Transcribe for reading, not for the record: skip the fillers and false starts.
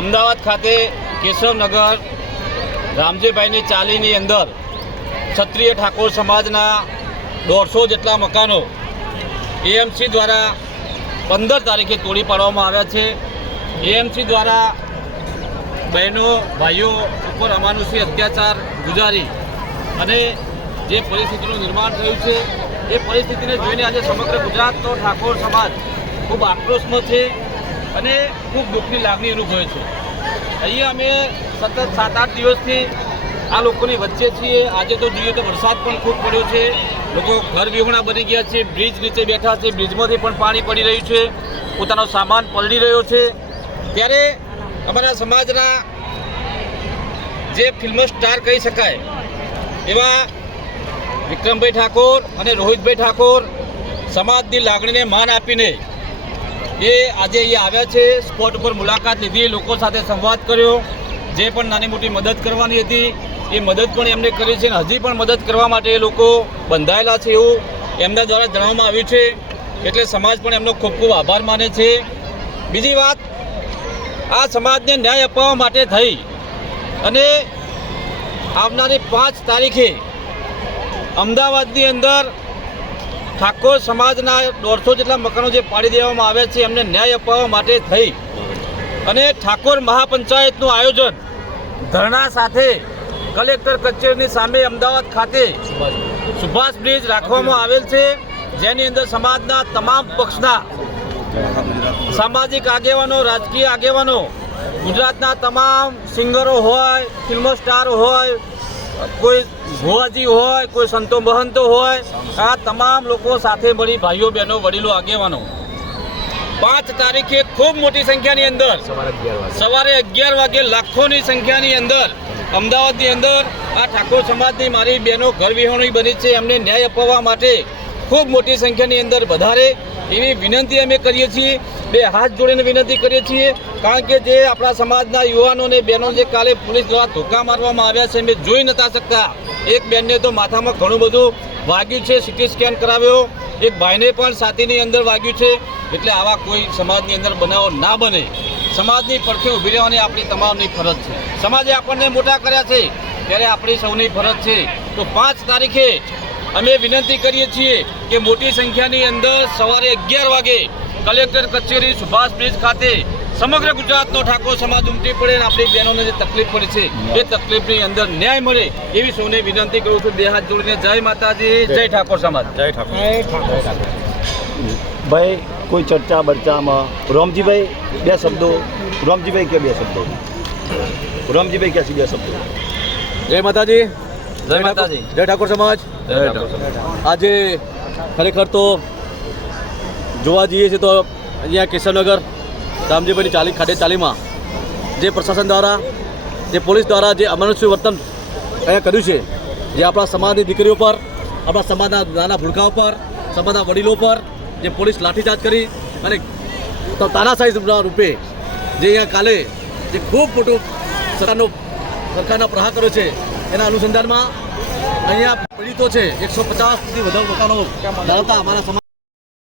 અમદાવાદ ખાતે કેશવનગર રામજીભાઈની ચાલીની અંદર ક્ષત્રિય ઠાકોર સમાજના 150 જેટલા મકાનો એએમસી દ્વારા 15 તારીખે તોડી પાડવામાં આવ્યા છે। એએમસી દ્વારા બહેનો ભાઈઓ ઉપર અમાનુષી અત્યાચાર ગુજારી અને જે પરિસ્થિતિનું નિર્માણ થયું છે એ પરિસ્થિતિને જોઈને આજે સમગ્ર ગુજરાતનો ઠાકોર સમાજ ખૂબ આક્રોશમાં છે અને ખૂબ દુઃખની લાગણી અનુભવે છે। અહીંયા અમે સતત 7-8 દિવસથી આ લોકોની વચ્ચે છીએ। આજે તો જોઈએ તો વરસાદ પણ ખૂબ પડ્યો છે, લોકો ઘર વિહોણા બની ગયા છે, બ્રિજ નીચે બેઠા છે, બ્રિજમાંથી પણ પાણી પડી રહ્યું છે, પોતાનો સામાન પલળી રહ્યો છે। ત્યારે અમારા સમાજના જે ફિલ્મ સ્ટાર કહી શકાય એવા વિક્રમભાઈ ઠાકોર અને રોહિતભાઈ ઠાકોર સમાજની લાગણીને માન આપીને એ આજે અહીંયા આવ્યા છે। સ્પોટ ઉપર મુલાકાત લીધી, લોકો સાથે સંવાદ કર્યો, જે પણ નાની મોટી મદદ કરવાની હતી એ મદદ પણ એમને કરી છે અને હજી પણ મદદ કરવા માટે એ લોકો બંધાયેલા છે એવું એમના દ્વારા જણાવવામાં આવ્યું છે। એટલે સમાજ પણ એમનો ખૂબ ખૂબ આભાર માને છે। બીજી વાત, આ સમાજને ન્યાય અપાવવા માટે થઈ અને આવનારી 5 તારીખે અમદાવાદની અંદર ઠાકોર સમાજના 150 જેટલા મકાનો જે પાડી દેવામાં આવ્યા છે એમને ન્યાય અપાવવા માટે થઈ અને ઠાકોર મહાપંચાયતનું આયોજન ધરણા સાથે કલેક્ટર કચેરીની સામે અમદાવાદ ખાતે સુભાષ બ્રિજ રાખવામાં આવેલ છે, જેની અંદર સમાજના તમામ પક્ષના સામાજિક આગેવાનો, રાજકીય આગેવાનો, ગુજરાતના તમામ સિંગરો હોય, ફિલ્મ સ્ટાર હોય, કોઈ ભુવાજી હોય, કોઈ સંતો મહંતો હોય, આ તમામ લોકો સાથે મળી, ભાઈઓ બહેનો, વડીલો, આગેવાનો 5 તારીખે ખૂબ મોટી સંખ્યાની અંદર સવારે 11 વાગે લાખોની સંખ્યાની અંદર અમદાવાદની અંદર આ ઠાકોર સમાજની મારી બહેનો ઘર વિહોણી બની છે, એમને ન્યાય અપાવવા માટે ખૂબ મોટી સંખ્યાની અંદર વધારે એવી વિનંતી અમે કરીએ છીએ। 2 હાથ જોડીને વિનંતી કરીએ છીએ, કારણ કે જે આપણા સમાજના યુવાનોને બહેનો જે કાલે પોલીસ દ્વારા ધોકા મારવામાં આવ્યા છે, અમે જોઈ નતા શકતા। એક બેનને તો માથામાં ઘણું બધું વાગ્યું છે, સિટી સ્કેન કરાવ્યો, એક ભાઈને પણ છાતીની અંદર વાગ્યું છે। એટલે આવા કોઈ સમાજની અંદર બનાવો ના બને, સમાજની પડખે ઊભી રહેવાની આપણી તમામની ફરજ છે। સમાજે આપણને મોટા કર્યા છે ત્યારે આપણી સૌની ફરજ છે। તો 5 તારીખે અમે વિનંતી કરીએ છીએ કે મોટી સંખ્યાની અંદર સવારે 11 વાગે કલેક્ટર કચેરી સુભાષ બ્રિજ ખાતે સમગ્ર ગુજરાતનો ઠાકોર સમાજ ઉમટી પડે અને આપણી બહેનોને જે તકલીફ પડી છે એ તકલીફની અંદર ન્યાય મળે એવી સૌને વિનંતી કરું છું। 2 હાથ જોડીને જય માતાજી, જય ઠાકોર સમાજ, જય ઠાકોર। ભાઈ કોઈ ચર્ચા બર્ચામાં રામજીભાઈ 2 શબ્દો, રામજીભાઈ કે 2 શબ્દો, રામજીભાઈ ક્યાં 2 શબ્દો। જય માતાજી, જય માતાજી, જય ઠાકોર સમાજ। આજે ખરેખર તો જોવા જઈએ છીએ તો અહીંયા કેશવનગર રામજીભાઈની ચાલીમાં જે પ્રશાસન દ્વારા, જે પોલીસ દ્વારા જે અમાનુષી વર્તન અહીંયા કર્યું છે, જે આપણા સમાજની દીકરીઓ પર, આપણા સમાજના નાના ભૂલકાઓ પર, સમાજના વડીલો પર જે પોલીસ લાઠીચાર્જ કરી અને તાનાશાહી રૂપે જે અહીંયા કાલે જે ખૂબ મોટું સરકારના પ્રહાર કર્યો છે, એના અનુસંધાનમાં અહીંયા પીડિતો છે 150થી વધુ મકાનો ધરાવતા અમારા સમાજ